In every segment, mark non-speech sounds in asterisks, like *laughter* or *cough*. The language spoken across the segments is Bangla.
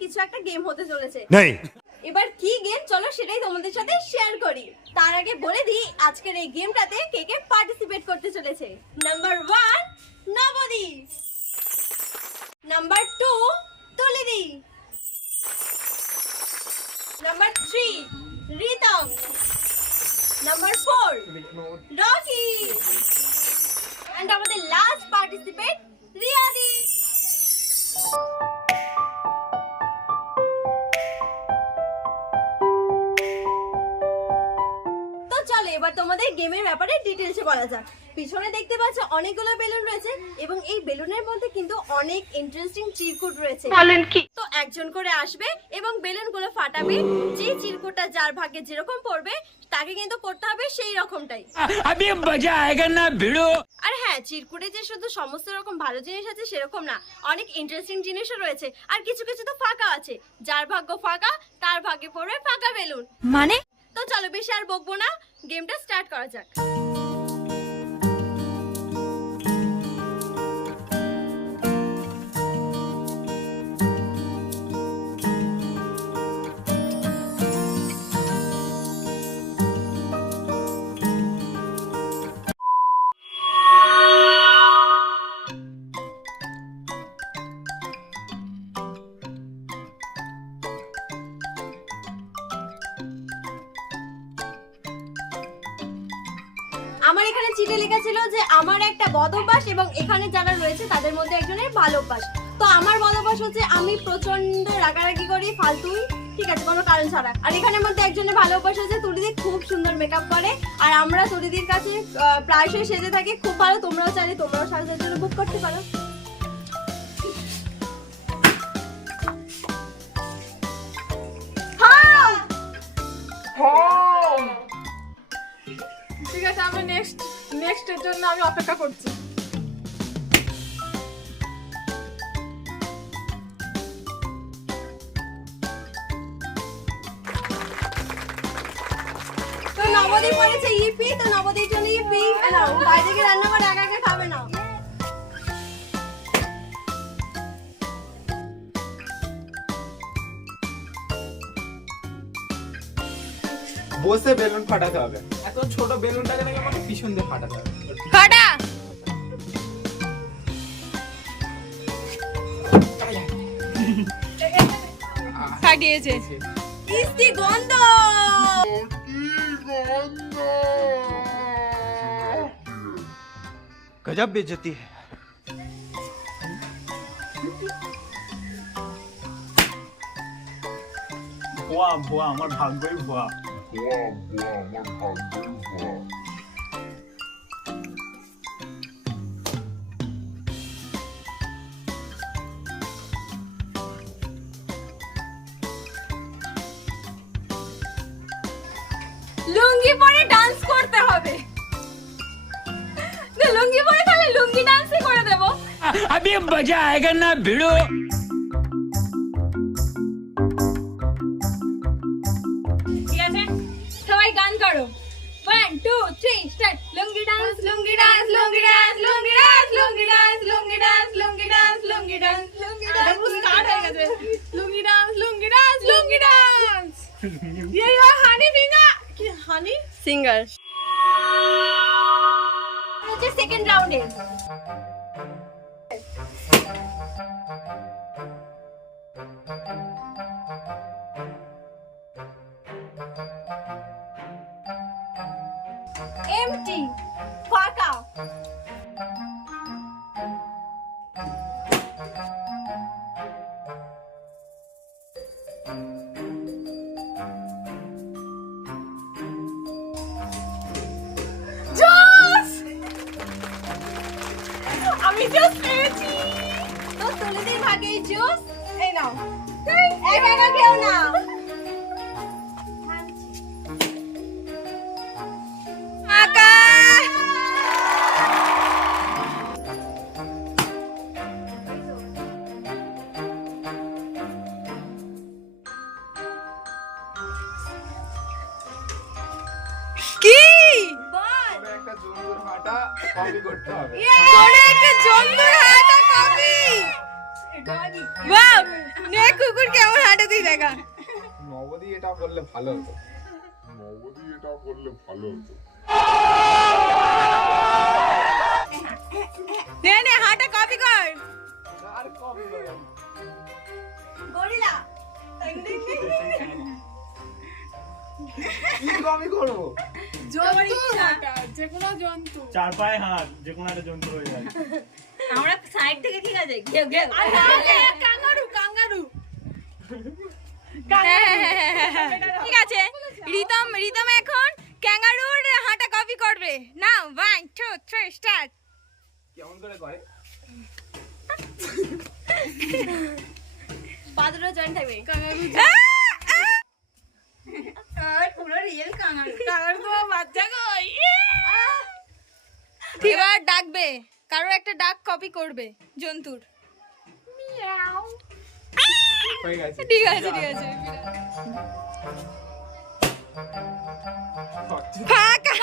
কিছু একটা গেম হতে চলেছে। এবার কি গেম চলো সেটাই তোমাদের সাথে শেয়ার করি। তার আগে বলে দিই আজকের এই গেমটাতে কে কে পার্টিসিপেট করতে চলেছে? নাম্বার ওয়ান নবদি। Number two তুলিদি। Number three Ritam. Number four Rocky. And আমাদের লাস্ট পার্টিসিপেট রিয়াদি। এবার তোমাদের গেমের ব্যাপারে ডিটেলসে বলা যাক। পিছনে দেখতে পাচ্ছ অনেকগুলো বেলুন রয়েছে এবং এই বেলুনের মধ্যে কিন্তু অনেক ইন্টারেস্টিং চিরকুট রয়েছে। তো একজন করে আসবে এবং বেলুনগুলো ফাটাবে। যে চিরকুটটা যার ভাগ্যে যেরকম পড়বে তাকে কিন্তু করতে হবে সেই রকমটাই। আমি মজা আয়েগা না ভিড়ো আর হ্যাঁ চিরকুটে যে শুধু সমস্ত রকম ভালো জিনিস আছে সেরকম না অনেক ইন্টারেস্টিং জিনিসও রয়েছে। আর কিছু কিছু তো ফাঁকা আছে। যার ভাগ্য ফাঁকা তার ভাগ্যে পড়বে ফাঁকা বেলুন। মানে? তো চলো বেশি আর বকবো না। গেমটা স্টার্ট করা যাক। আমার এখানে চিঠি লেখা ছিল যে আমার একটা বদ অভ্যাস এবং এখানে যারা রয়েছে তাদের মধ্যে একজনের ভালো অভ্যাস। তো আমার বদ অভ্যাস হচ্ছে আমি প্রচণ্ড রাগারাগি করি ফালতুই ঠিক আছে, কোনো কারণ ছাড়া। আর এখানের মধ্যে একজনের ভালো অভ্যাস হচ্ছে তুলিদি খুব সুন্দর মেকআপ করে, আর আমরা তরিদির কাছে প্রায়শই সেজে থাকি। খুব ভালো, তোমরাও চাইলে তোমরাও সাজার জন্য বুক করতে পারো। আমি নেক্সট নেক্সট এর জন্য আমি অপেক্ষা করছি। তো নবদ্বীপ পড়েছে ইপি, তো নবদ্বীপ জন্য ইপি। বাইরে গিয়ে রান্না করে একা একা খাবে না। বসে বেলুন ফাটাতে হবে এত ছোট বেলুনটাকে নাকি আমাকে পিছন দিয়ে ফাটাতে হবে ফাটা ফাটিয়েছে ইস্তি গন্ধ गजब बेइज्जती है ভুয়া ভুয়া আমার ভাগ্যই ভুয়া লুঙ্গি পরে ডান্স করতে হবে না, লুঙ্গি পরে তাহলে লুঙ্গি ডান্সই করে দেবো अभी मजा आएगा ना भिड़ो ये your honey finger honey? Singer मुझे सेकंड राउंड है। আমি জোস পেয়েছি তো তুলিদের ভাগে জোস এই নাও একা একা খেও না নে কুকুর কেমন হাঁটা তুই দেখা। নবদী এটা বললে ভালো হতো। নবদী এটা করলে ভালো হতো। নে নে হাঁটা কপি কর। আর কপি করে। গরিলা কি কপি করব? জন্তু যে কোনো জন্তু। চার পায়ে হাত যে কোনো একটা জন্তু হয়ে যায়। আমরা সাইড থেকে ঠিক আছে ঘেউ ঘেউ কাঙ্গারু কাঙ্গারু। ঠিক আছে। রিতম রিতম এখন ক্যাঙ্গারুর হাঁটা কপি করবে। Now one two three start কেমন করে করে? পা দুটো জয়েন্ট থাকবে পুরো রিয়েল কাঙাল কাঙ্গারু তো বাচ্চা কই এবার ডাকবে কারও একটা ডাক কপি করবে জন্তুর। ঠিক আছে ঠিক আছে। ফাঁকা।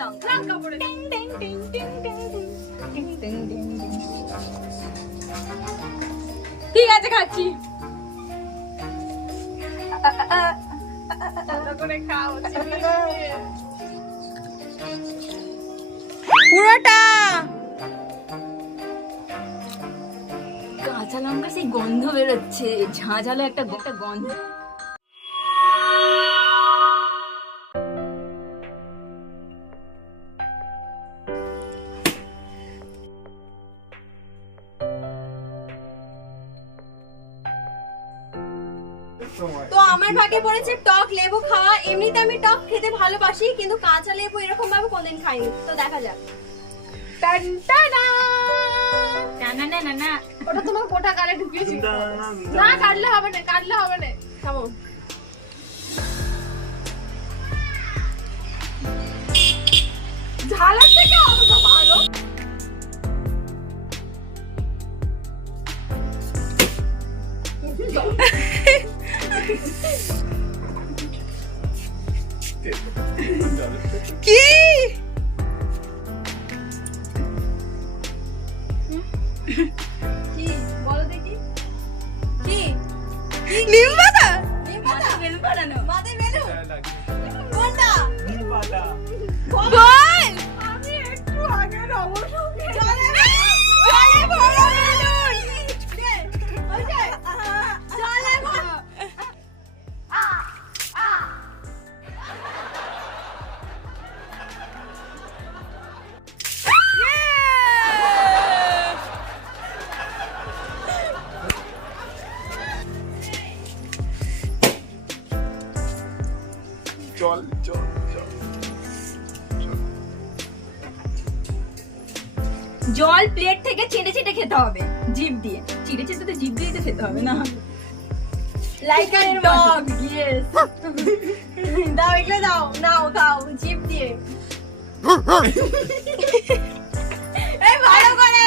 লঙ্কা লঙ্কা ঠিক আছে খাচ্ছি পুরোটা কাঁচা লঙ্কা সেই গন্ধ বেরোচ্ছে ঝাঁঝালো একটা গোটা গন্ধ আমার পড়েছে? টক লেবু খাওয়া। এমনিতে আমি টক খেতে ভালোবাসি কিন্তু কাঁচা লেবু এরকম ভাবে কোনদিন খাইনি। তো দেখা যাক। টান টানা! না না না না ওটা তোমার গোটা গালে ঢুকিয়েছি। না কাটলে হবে না কাটলে হবে না। থামো। জল প্লেট থেকে চেটে চেটে খেতে হবে। জিভ দিয়ে। চিড়ে চেটে তো জিভ দিয়ে তো খেতে হবে না। লাইক আর ডগ ইয়েস দাও এগুলো দাও। নাও খাও জিপ দিয়ে। *laughs* এই ভালো করে।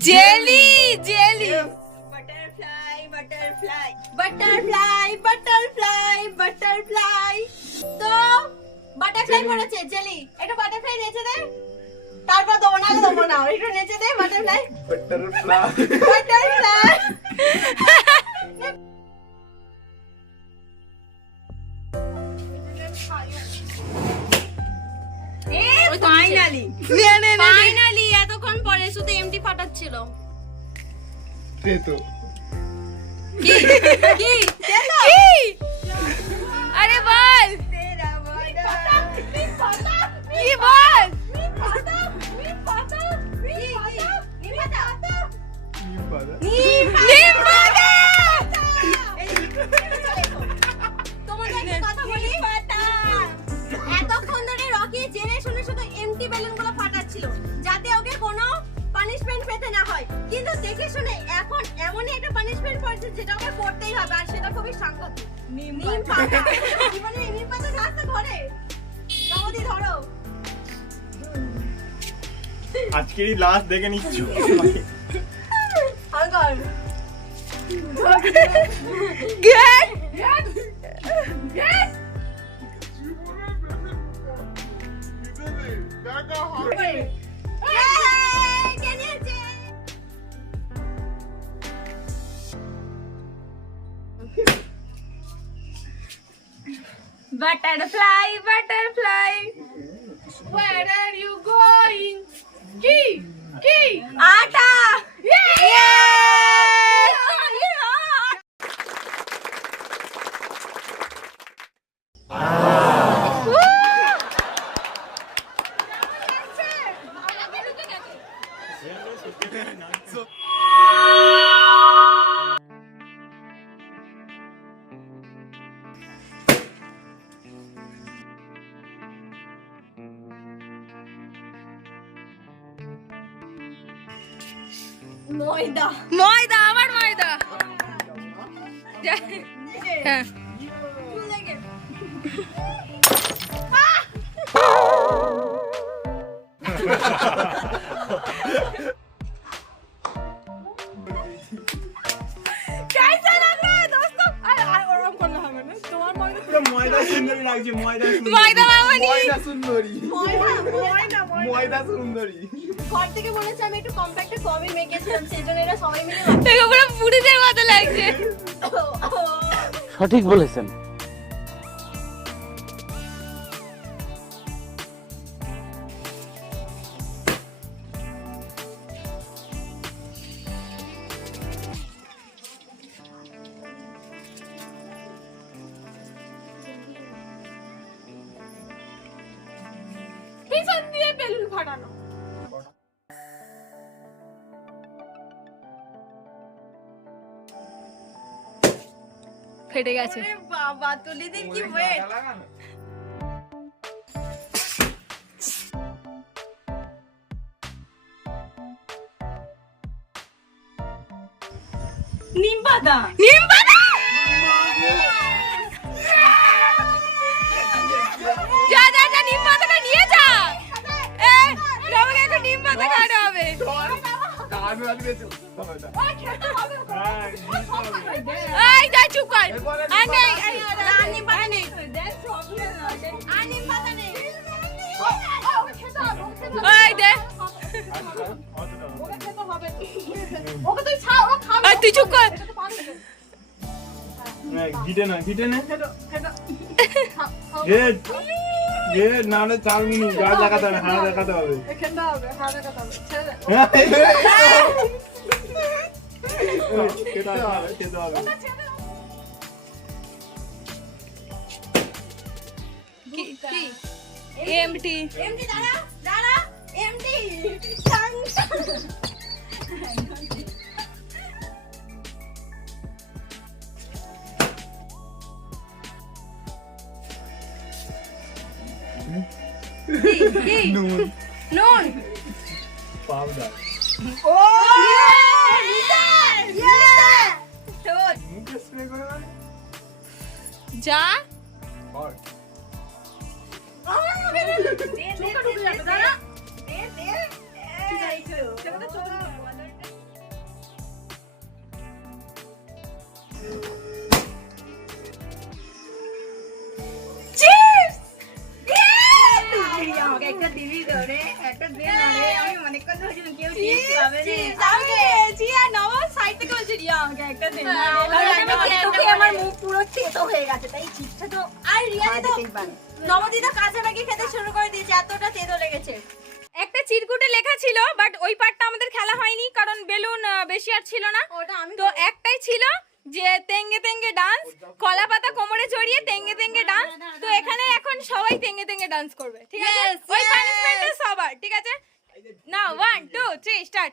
Jelly jelly butterfly butterfly butterfly butterfly butterfly তো বাটারফ্লাই পড়েছে জেলি একটু বাটারফ্লাই নেচে দে। তারপর দেবো না দেবো না একটু নেচে দে বাটারফ্লাই বাটারফ্লাই বাটারফ্লাই এমটি ফাটাচ্ছিল তো? কি? *laughs* কি? কি? আরে বল। আজকেরই লাস্ট দেখে নিচ্ছ আর কর গেট দেখা হয় এই, কে নিয়েছে? Butterfly butterfly Where are you going? আটা ময়দা ময়দা আবার ময়দা হ্যাঁ ময়দা সুন্দরী ময়দা সুন্দরী ময়দা সুন্দরী ঘর থেকে মনে হচ্ছে আমি একটু কম্প্যাক্টে কমই মেখেছিলাম সেই জন্য এরা সবাই মিলে পুরো মতো লাগছে। *laughs* সঠিক বলেছেন। ফেটে গেছে। বাবা তুলিদের কি ওয়েট লাগানো নিম পাতা নিম পাতা যা যা যা নিম পাতাটা নিয়ে যা। এ আমাকে এখন নিম পাতা খাওয়াতে হবে। আমি বেঁচে ময়দা হ্যাঁ। এই যা চুপ কর। আর নেই আর নেই, না, নিম পাতা নেই নিম পাতা নেই এই দে। ওকে তুই ছাড় ও খাবে। তুই চুপ কর। হ্যাঁ, গিটে না গিটে না। এ না না চাল মিনি গাছ লাগাতে হবে হাত লাগাতে হবে। খেতে হবে হাতে কথা হবে ছেড়ে দে। হ্যাঁ। খেতে হবে খেতে হবে। কি কি? এমটি দাঁড়া দাঁড়া। *laughs* এমডি নুন নুন পাউডার ও ইয়ে মুখে স্প্রে করে দাও যা আর চোখটা ঢুকে যাবে দাঁড়া দে আমাকে একটা দে না তোকে আমার মুখ পুরো তেতো হয়ে গেছে তাই চিপসটা তো আর রিয়াদি তো যেতেই পারে। নবদিতা কাঁচা ম্যাগি খেতে শুরু করে দিয়েছে এতটা তেতো লেগেছে। একটা চিরকুটে লেখা ছিল বাট ওই পার্টটা আমাদের খেলা হয়নি কারণ বেলুন বেশি আর ছিল না। তো একটাই ছিল যে তেঙ্গে তেঙ্গে ডান্স কলা পাতা কোমরে জড়িয়ে তেঙ্গে তেঙ্গে ডান্স তো এখানে এখন সবাই তেঙ্গে তেঙ্গে ডান্স করবে ঠিক আছে? ওই. পানিশমেন্টটা সবার ঠিক আছে? না ওয়ান টু থ্রি স্টার্ট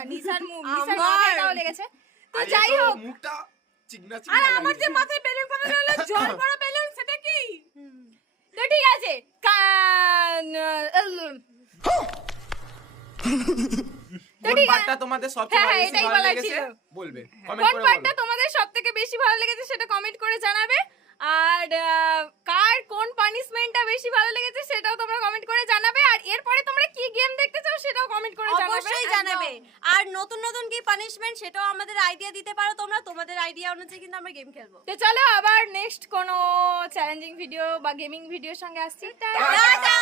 না নিসার মুখ নিসার মাথাটাও লেগেছে। তো যাই হোক। মুখটা চিকনা আর আমার যে মাথায় বেলুন ফাটানো হলো জল পড়া বেলুন সেটা কি? তো ঠিক আছে কান কোন পার্টটা তোমাদের সবচেয়ে হ্যাঁ, হ্যাঁ, বেশি ভালো লেগেছে? বলবে কমেন্ট করে পার্টটা তোমাদের সব থেকে বেশি ভালো লেগেছে সেটা কমেন্ট করে জানাবে। আর কার কোন পানিশমেন্টটা বেশি ভালো লেগেছে সেটাও তোমরা কমেন্ট করে জানাবে। আর এরপরে তোমরা কি গেম দেখতে চাও সেটাও কমেন্ট করে জানাবে। অবশ্যই জানাবে। আর নতুন নতুন কি পানিশমেন্ট সেটাও আমাদের আইডিয়া দিতে পারো তোমরা। তোমাদের আইডিয়া অনুযায়ী কিন্তু আমরা গেম খেলব। তো চলো আবার নেক্সট কোনো চ্যালেঞ্জিং ভিডিও বা গেমিং ভিডিওর সঙ্গে আসছি। টাটা!